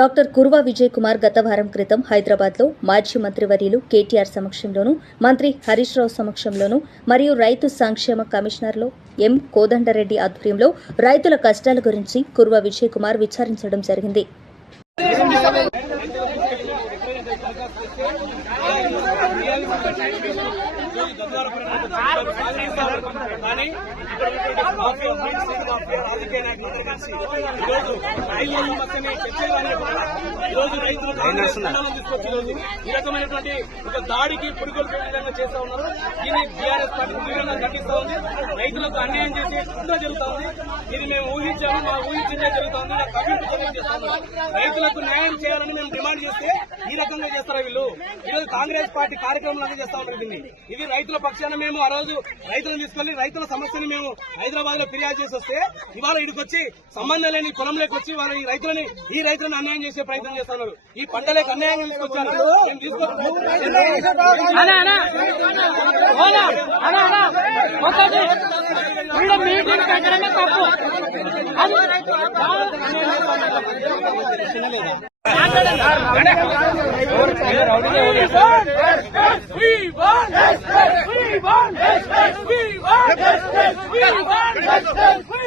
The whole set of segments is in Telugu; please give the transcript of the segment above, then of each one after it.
డాక్టర్ కుర్వా విజయ్ కుమార్ గత వారం క్రితం హైదరాబాద్లో మాజీ మంత్రివర్యులు కేటీఆర్ సమక్షంలోను మంత్రి హరీష్ రావు సమక్షంలోను మరియు రైతు సంక్షేమ కమిషనర్లో ఎం కోదండరెడ్డి ఆధ్వర్యంలో రైతుల కష్టాల గురించి కుర్వా విజయ్ కుమార్ విచారించడం జరిగింది. కానీ ఇక్కడ కలిసి ఈరోజు రైతుల తీసుకొచ్చి ఈ రకమైనటువంటి ఒక దాడికి పురుగులు విధంగా చేస్తా ఉన్నారు. దీన్ని బీఆర్ఎస్ పార్టీ తీవ్రంగా ఖండిస్తా ఉంది. రైతులకు అన్యాయం చేసి కుట్ర జరుగుతా ఉంది. ఇది మేము ఊహించాము. మా ఊహించిందే చేస్తా ఉన్నాం. రైతులకు న్యాయం చేయాలని మేము డిమాండ్ చేస్తే ఈ రకంగా చేస్తారా వీళ్ళు? ఈరోజు కాంగ్రెస్ పార్టీ కార్యక్రమాలు చేస్తా ఉన్నారు దీన్ని. ఇది రైతుల పక్షాన మేము ఆ రోజు రైతులను తీసుకెళ్ళి రైతుల సమస్యని మేము హైదరాబాద్లో ఫిర్యాదు చేసి వస్తే ఇవాళ ఇక్కడికి వచ్చి సంబంధం లేని పొలంలోకి వచ్చి ఈ రైతులని ఈ రైతులను అన్యాయం చేసే ప్రయత్నం చేస్తున్నారు. ఈ పంటలకు అన్యాయం తీసుకొచ్చారు.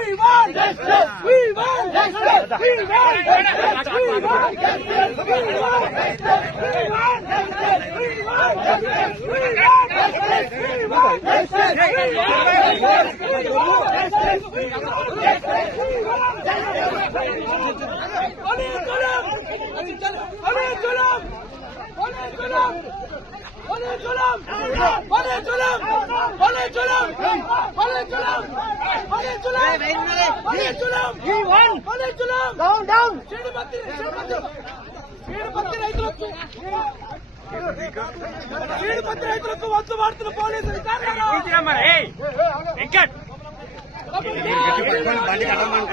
We want justice. We want justice. We want justice. We want justice. We want justice. We want justice. We want justice. We want justice. We want justice. We want justice. We want justice. We want justice. We want justice. অনেক গোলাম অনেক গোলাম অনেক গোলাম অনেক গোলাম অনেক গোলাম অনেক গোলাম অনেক গোলাম పత్తి రైతులకు వద్దు వాడుతున్న పోలీసులు వెంకట్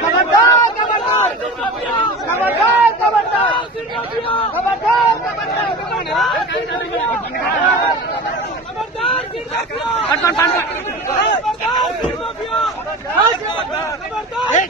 ఖబర్దార్ જબરદસ્ત